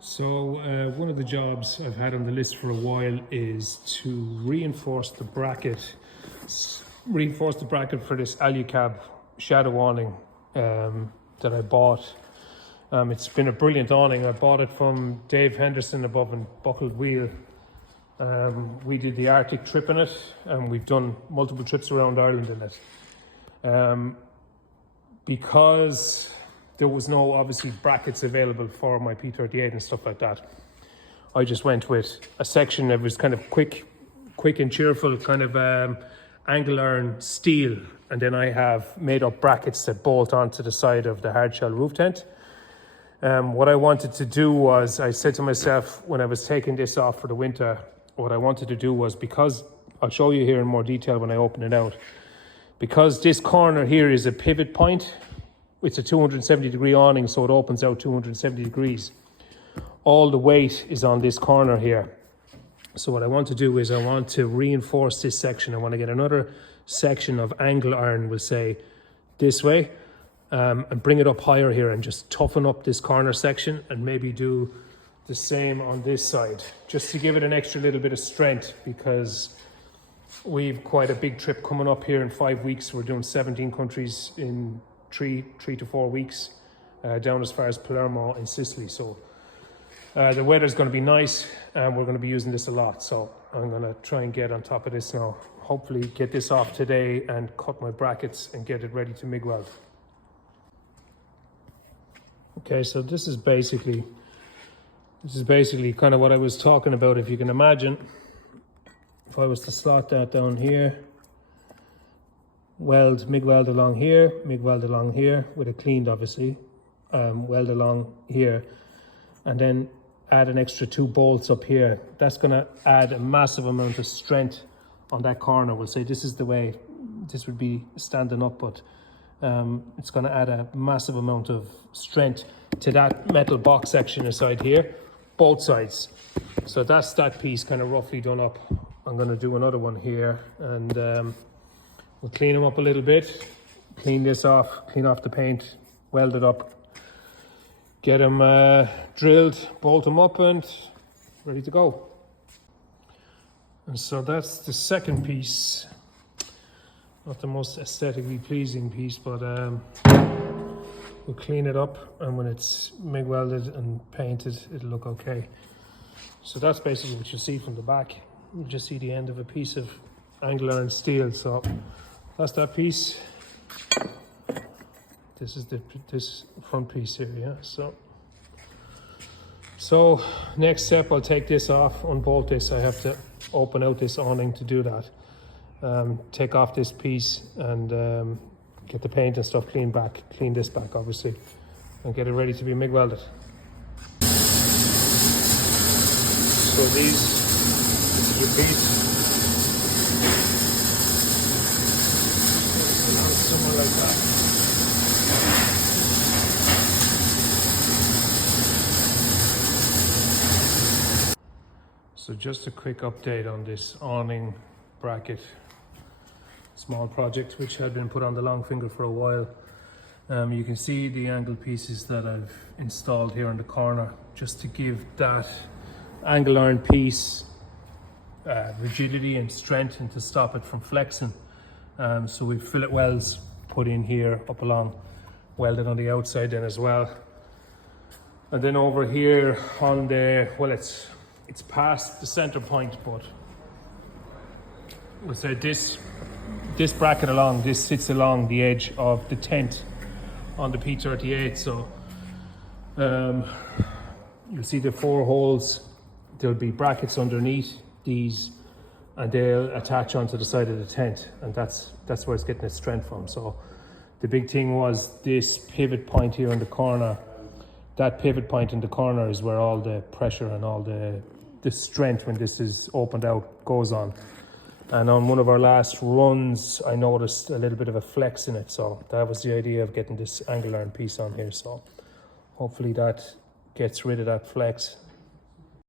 So one of the jobs I've had on the list for a while is to reinforce the bracket for this Alu-Cab Shadow Awning that I bought. It's been a brilliant awning. I bought it from Dave Henderson above in Buckled Wheel. We did the Arctic trip in it, and we've done multiple trips around Ireland in it. Because there was no obviously brackets available for my P38 and stuff like that, I just went with a section that was kind of quick and cheerful, kind of angle iron steel, and then I have made up brackets that bolt onto the side of the hardshell roof tent. What I wanted to do was, I said to myself when I was taking this off for the winter, what I wanted to do was, because I'll show you here in more detail when I open it out, because this corner here is a pivot point. It's a 270-degree awning, so it opens out 270 degrees. All the weight is on this corner here. So what I want to do is I want to reinforce this section. I want to get another section of angle iron, we'll say, this way, and bring it up higher here and just toughen up this corner section, and maybe do the same on this side, just to give it an extra little bit of strength, because we've quite a big trip coming up here in 5 weeks. We're doing 17 countries in three to 4 weeks, down as far as Palermo in Sicily. So the weather's going to be nice, and we're going to be using this a lot. So I'm going to try and get on top of this now. Hopefully get this off today and cut my brackets and get it ready to MIG weld. Okay, so this is basically kind of what I was talking about. If you can imagine, if I was to slot that down here, MIG weld along here, MIG weld along here with it cleaned obviously, weld along here, and then add an extra 2 bolts up here. That's going to add a massive amount of strength on that corner. We'll say this is the way this would be standing up, but it's going to add a massive amount of strength to that metal box section aside here, both sides. So that's that piece kind of roughly done up. I'm going to do another one here, and we'll clean them up a little bit, clean this off, clean off the paint, weld it up, get them drilled, bolt them up, and ready to go. And so that's the second piece. Not the most aesthetically pleasing piece, but we'll clean it up, and when it's MIG welded and painted, it'll look okay. So that's basically what you see from the back. You just see the end of a piece of angle iron steel. So that's that piece. This is this front piece here, yeah. So next step, I'll take this off, unbolt this. I have to open out this awning to do that. Take off this piece and get the paint and stuff clean this back obviously, and get it ready to be MIG welded. So this is your piece. Somewhere like that. So just a quick update on this awning bracket small project, which had been put on the long finger for a while. You can see the angle pieces that I've installed here in the corner, just to give that angle iron piece rigidity and strength, and to stop it from flexing. So we've fillet welds put in here up along, welded on the outside then as well. And then over here on the, well, it's past the center point, but we'll say this bracket along, this sits along the edge of the tent on the P38. So you'll see the 4 holes. There'll be brackets underneath these, and they'll attach onto the side of the tent, and that's where it's getting its strength from. So the big thing was this pivot point here in the corner. That pivot point in the corner is where all the pressure and all the strength, when this is opened out, goes on. And on one of our last runs, I noticed a little bit of a flex in it. So that was the idea of getting this angle iron piece on here. So hopefully that gets rid of that flex